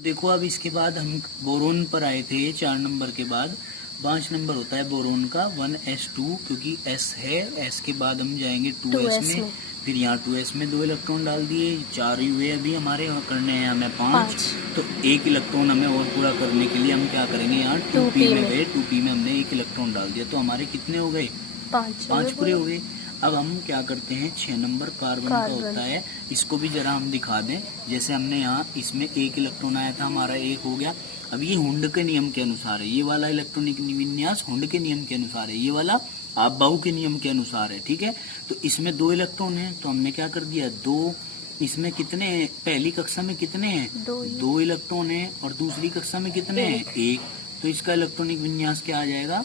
देखो अब इसके बाद हम बोरोन पर आए थे 4 नंबर के बाद 5 नंबर होता है बोरोन का 1s2 क्योंकि s है, s के बाद हम जाएंगे 2s में, फिर यहाँ 2s में 2 इलेक्ट्रॉन डाल दिए, 4 हुए अभी हमारे, और करने हैं हमें 5, तो 1 इलेक्ट्रॉन हमें और पूरा करने के लिए हम क्या करेंगे, यहाँ 2p में गए, 2p में हमने 1 इलेक्ट्रॉन डाल दिया, तो हमारे कितने हो गए, 5 पूरे हो गए। अब हम क्या करते हैं 6 नंबर कार्बन का होता है, इसको भी जरा हम दिखा दें। जैसे हमने यहाँ इसमें 1 इलेक्ट्रॉन आया था, हमारा 1 हो गया। अब ये हुंड के नियम के अनुसार है, ये वाला इलेक्ट्रॉनिक विन्यास हुंड के नियम के अनुसार है, ये वाला आपबाऊ के नियम के अनुसार है, ठीक है। तो इसमें 2 इलेक्ट्रॉन है, तो हमने क्या कर दिया 2, इसमें कितने हैं, पहली कक्षा में कितने हैं 2 इलेक्ट्रॉन है, और दूसरी कक्षा में कितने हैं 1, तो इसका इलेक्ट्रॉनिक विन्यास क्या आ जाएगा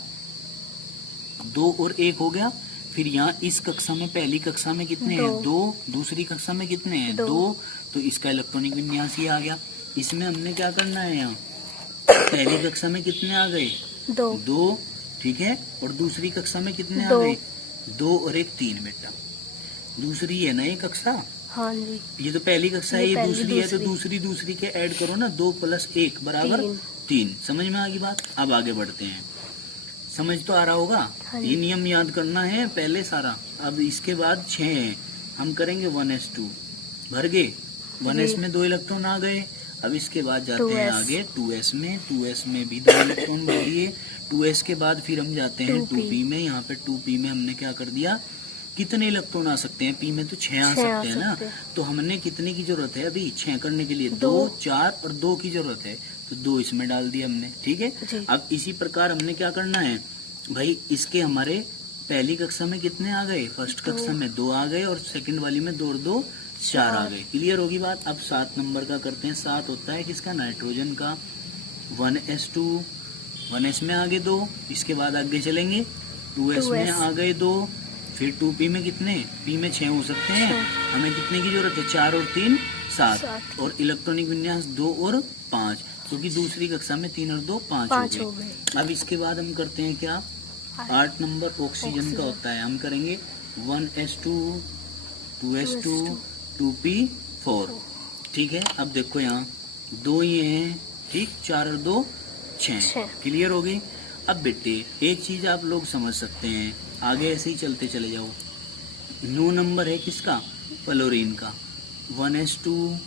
2 और 1 हो गया। फिर यहाँ इस कक्षा में, पहली कक्षा में कितने हैं 2, दूसरी कक्षा में कितने हैं 2, तो इसका इलेक्ट्रॉनिक विन्यास ही आ गया। इसमें हमने क्या करना है, यहाँ पहली कक्षा में कितने आ गए 2, ठीक है, और दूसरी कक्षा में कितने आ गए 2 और 1 3 बेटा, दूसरी है ना ये कक्षा, हाँ जी, ये तो पहली कक्षा है, ये दूसरी है, तो दूसरी के ऐड करो ना, 2 + 1 बराबर 3। समझ में आ गई बात। अब आगे बढ़ते हैं, समझ तो आ रहा होगा, ये नियम याद करना है पहले सारा। अब इसके बाद 6 है, हम करेंगे 1s2, भर गए, 1s में 2 इलेक्ट्रॉन आ गए। अब इसके बाद जाते हैं आगे 2s में, 2s में भी 2 इलेक्ट्रॉन भर दिए। 2s के बाद फिर हम जाते हैं 2p में, यहाँ पे 2p में हमने क्या कर दिया, कितने इलेक्ट्रॉन आ सकते हैं, p में तो 6 आ सकते हैं ना, तो हमने कितने की जरूरत है अभी 6 करने के लिए 2, 4 और 2 की जरूरत है, तो 2 इसमें डाल दिया हमने, ठीक है। अब इसी प्रकार हमने क्या करना है भाई, इसके हमारे पहली कक्षा में कितने आ गए, फर्स्ट कक्षा में 2 आ गए, और सेकंड वाली में 2 और 2 4 आ गए। क्लियर होगी बात। अब 7 नंबर का करते हैं, 7 होता है किसका, नाइट्रोजन का, 1s2, 1s में आ गए 2, इसके बाद आगे चलेंगे 2s में आ गए 2, फिर 2p में कितने, p में 6 हो सकते हैं, हमें कितने की जरूरत है 4 और 3 7, और इलेक्ट्रॉनिक विन्यास 2 और 5, क्योंकि दूसरी कक्षा में 3 और 2 5 हो गए। अब इसके बाद हम करते हैं क्या, 8 नंबर ऑक्सीजन का होता है, हम करेंगे 1s2, 2s2, 2p4, ठीक है। अब देखो यहाँ 2 ये हैं, ठीक, 4 और 2 6, क्लियर हो गई। अब बेटे एक चीज आप लोग समझ सकते हैं, आगे ऐसे ही चलते चले जाओ। 9 नंबर है किसका, फ्लोरीन का, 1s2,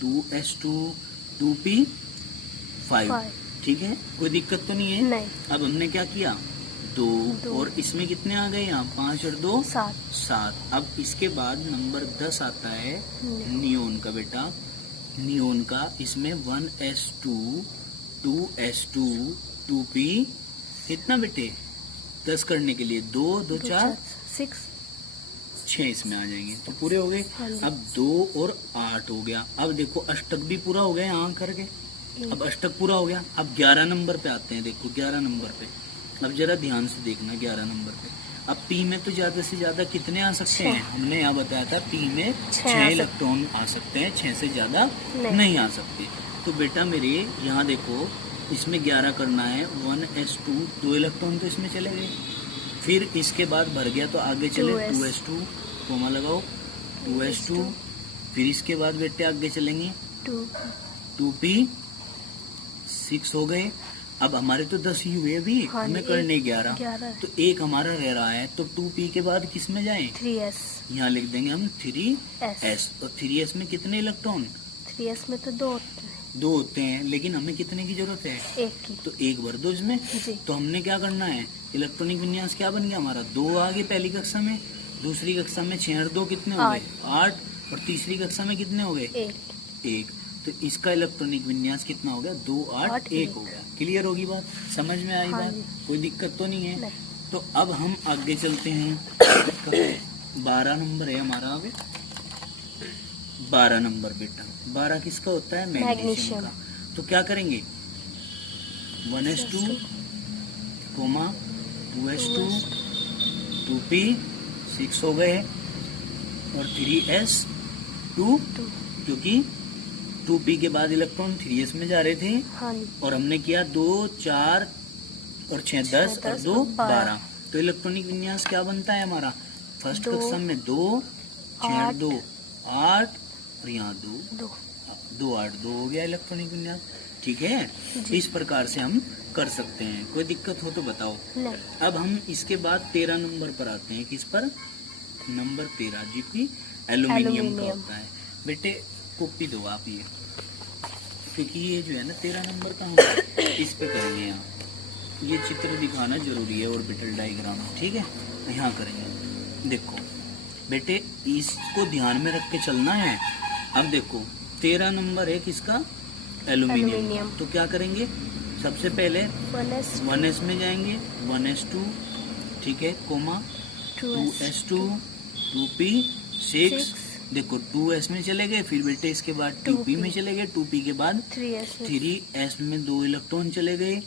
2s2, 2p5, ठीक है, कोई दिक्कत तो नहीं है, नहीं। अब हमने क्या किया 2, और इसमें कितने आ गए यहाँ 5 और 2 7। अब इसके बाद नंबर 10 आता है नियोन का बेटा, नियोन का, इसमें 1s2, 2s2, 2p, कितना बेटे 10 करने के लिए 2 2 4 6 इसमें आ जाएंगे, तो पूरे हो गए। अब 2 और 8 हो गया। अब देखो अष्टक भी पूरा हो गया यहाँ करके, अब अष्टक पूरा हो गया। अब 11 नंबर पे आते हैं, देखो 11 नंबर पे, अब जरा ध्यान से देखना 11 नंबर पे। अब p में तो ज्यादा से ज्यादा कितने आ सकते हैं, हमने यहाँ बताया था p में 6 इलेक्ट्रॉन आ सकते हैं, 6 से ज्यादा नहीं आ सकते। तो बेटा मेरे यहाँ देखो, इसमें 11 करना है, 1s2, 2 इलेक्ट्रॉन तो इसमें चले गए, फिर इसके बाद भर गया तो आगे चले 2s2, कोमा लगाओ 2s2, फिर इसके बाद बेटे आगे चलेंगे 2p6 हो गए। अब हमारे तो 10 ही हुए अभी, हमें करने 11, तो एक हमारा रह रहा है, तो 2p के बाद किस में जाएं, 3s, यहाँ लिख देंगे हम 3s, और 3s में कितने इलेक्ट्रॉन, 3s में तो 2 होते हैं, लेकिन हमें कितने की जरूरत है, 1 की, तो 1 भर दो इसमें। तो हमने क्या करना है, इलेक्ट्रॉनिक विन्यास क्या बन गया हमारा, 2 आ गए पहली कक्षा में, दूसरी कक्षा में 6 और 2 कितने हो गए 8, और तीसरी कक्षा में कितने हो गए 1, तो इसका इलेक्ट्रॉनिक विन्यास कितना हो गया 2 8 1 हो गया। क्लियर होगी बात, समझ में आई बात, कोई दिक्कत तो नहीं है। तो अब हम आगे चलते हैं, 12 नंबर है हमारा, अब 12 नंबर बेटा, 12 किसका होता है, मैग्नीशियम का। तो क्या करेंगे 1s2, 2s2, 2p6 हो गए, और 3s2, क्योंकि 2p के बाद इलेक्ट्रॉन 3s में जा रहे थे, और हमने किया 2 4 और 6 10 और 2 12, तो इलेक्ट्रॉनिक विन्यास क्या बनता है हमारा, फर्स्ट कक्षा में 2 6 2 8, और यहाँ 2 2 8 2 हो गया इलेक्ट्रॉनिक विन्यास। ठीक है, इस प्रकार से हम कर सकते हैं। कोई दिक्कत हो तो बताओ। नहीं। अब हम इसके बाद 13 नंबर पर आते हैं। किस पर? नंबर 13 जी की एल्यूमिनियम का होता है। बेटे कॉपी दो आप ये, क्योंकि ये जो है ना 13 नंबर का हम इस पे करेंगे। यहाँ ये चित्र दिखाना जरूरी है, ऑर्बिटल डायग्राम। ठीक है, यहाँ करेंगे। देखो बेटे इसको ध्यान में रख के चलना है। अब देखो 13 नंबर है किसका? एल्यूमिनियम। तो क्या करेंगे? सबसे पहले 1s में जाएंगे, 1s2, ठीक है, कोमा 2s2 2p6। देखो 2s में चले गए, फिर बेटे इसके बाद 2p में चले गए, 2p के बाद 3s में 2 इलेक्ट्रॉन चले गए।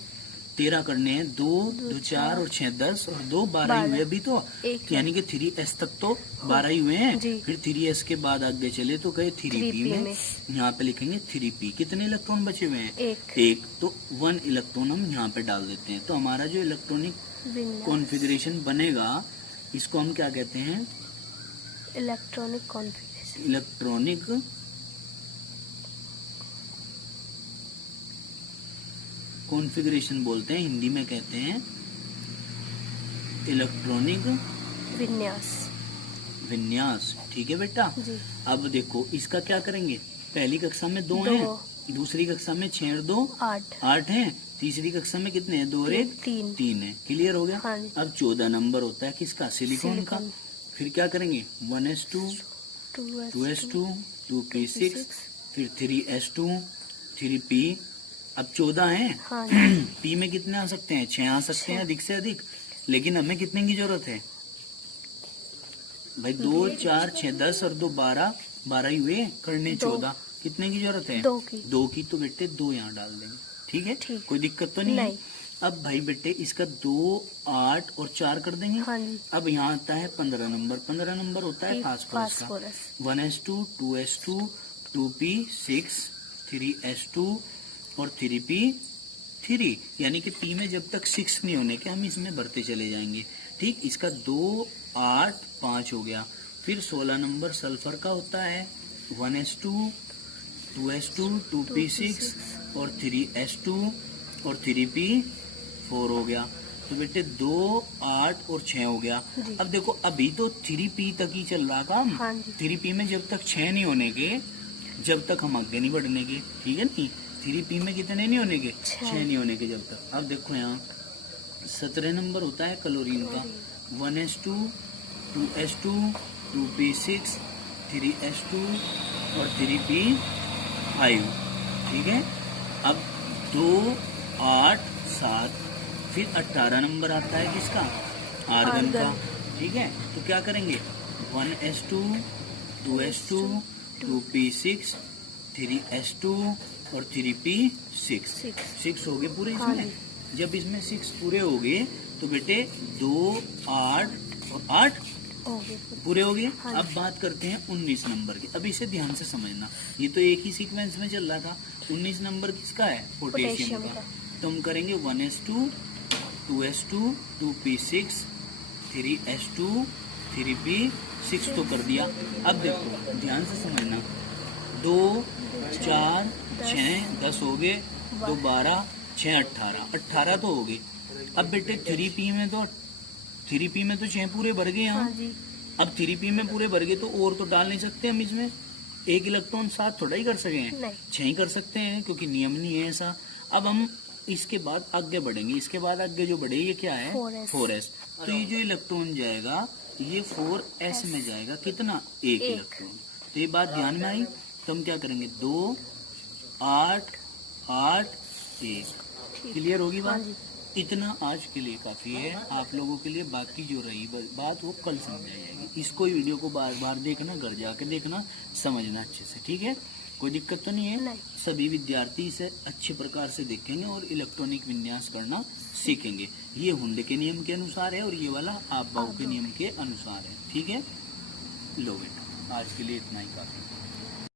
13 करने हैं, 2 2 4 और 6 10 और 2 12 हुए अभी तो, यानी कि 3s तक तो 12 ही हुए हैं। फिर 3s के बाद आगे चले तो गए 3p में। यहाँ पे लिखेंगे 3p। कितने इलेक्ट्रॉन बचे हुए हैं? एक। तो 1 इलेक्ट्रॉन हम यहाँ पे डाल देते हैं। तो हमारा जो इलेक्ट्रॉनिक कॉन्फ़िगरेशन बनेगा, इसको हम क्या कहते हैं? Electronic configuration. इलेक्ट्रॉनिक कॉन्फ़िगरेशन बोलते हैं, हिंदी में कहते हैं इलेक्ट्रॉनिक विन्यास। ठीक है बेटा जी। अब देखो इसका क्या करेंगे? पहली कक्षा में 2 हैं, दूसरी कक्षा में 6 और 2 8 हैं, तीसरी कक्षा में कितने हैं? 2 और 1 3 है। क्लियर हो गया? अब 14 नंबर होता है किसका? सिलिकॉन का। फिर क्या करेंगे? 1s2 2s2 2p6, फिर 3s2 3p। अब 14 हैं। p में कितने आ सकते हैं? 6 आ सकते हैं, अधिक से अधिक। लेकिन हमें कितने की जरूरत है भाई? 2 4 6 10 और 2 12 12 ही हुए करने 14। कितने की जरूरत है? 2 की। तो बेटे 2 यहाँ डाल देंगे। ठीक है, कोई दिक्कत तो नहीं है। अब भाई बेटे इसका 2 8 और 4 कर देंगे। अब यहाँ आता है 15 नंबर। 15 नंबर होता है फास्फोरस का। 1s2 2s2 2p6 3s2 और 3p3, यानी कि p में जब तक 6 नहीं होने के हम इसमें भरते चले जाएंगे। ठीक, इसका 2 8 5 हो गया। फिर 16 नंबर सल्फर का होता है। 1s2 2s2 2p6 और 3s2 और 3p4 हो गया। तो बेटे 2 8 और 6 हो गया। अब देखो अभी तो 3p तक ही चल रहा काम। 3p में जब तक 6 नहीं होने के, जब तक हम आगे नहीं बढ़ने के। ठीक है नहीं? 3p में कितने नहीं होने के? 6 नहीं होने के जब तक। अब देखो यहाँ 17 नंबर होता है क्लोरीन का। 1s2 2s2 2p6 3s2 और 3p5। ठीक है, अब 2 8 7। फिर 18 नंबर आता है किसका? आर्गन का। ठीक है, तो क्या करेंगे? 1s2 2s2 2p6 3s2 और 3p6 6 हो गए पूरे इसमें। जब इसमें 6 पूरे हो गए तो बेटे 2 8 और 8 पूरे हो गए। अब बात करते हैं 19 नंबर की। अब इसे ध्यान से समझना, ये तो एक ही सीक्वेंस में चल रहा था। 19 नंबर किसका है? पोटेशियम का। तो हम करेंगे 1s2 2s2 2p6 3s2 3p6 तो कर दिया। अब देखो ध्यान से समझना, 2 4 6 10 हो गए, 2 12 6 18 तो हो गए। अब बेटे 3p में तो 6 पूरे भर गए यहाँ। अब 3p में पूरे भर गए तो और तो डाल नहीं सकते हम इसमें। एक इलेक्ट्रॉन 7 थोड़ा ही कर सके हैं, 6 ही कर सकते हैं, क्योंकि नियम नहीं है ऐसा। अब हम इसके बाद आगे बढ़ेंगे। इसके बाद आगे जो बढ़े ये क्या है? 4s। तो ये जो इलेक्ट्रॉन जाएगा ये 4s में जाएगा। कितना? 1 इलेक्ट्रॉन। तो ये बात ध्यान में आई। तो हम क्या करेंगे? 2 8 8 1। क्लियर होगी बात? इतना आज के लिए काफी है आप लोगों के लिए। बाकी जो रही बात वो कल समझाई जाएगी। इसको वीडियो को बार बार देखना, घर जाके देखना, समझना अच्छे से। ठीक है, कोई दिक्कत तो नहीं है? सभी विद्यार्थी इसे अच्छे प्रकार से देखेंगे और इलेक्ट्रॉनिक विन्यास करना सीखेंगे। ये हुंडे के नियम के अनुसार है और ये वाला आप बाहु के नियम के अनुसार है। ठीक है, लो बेटा आज के लिए इतना ही काफी।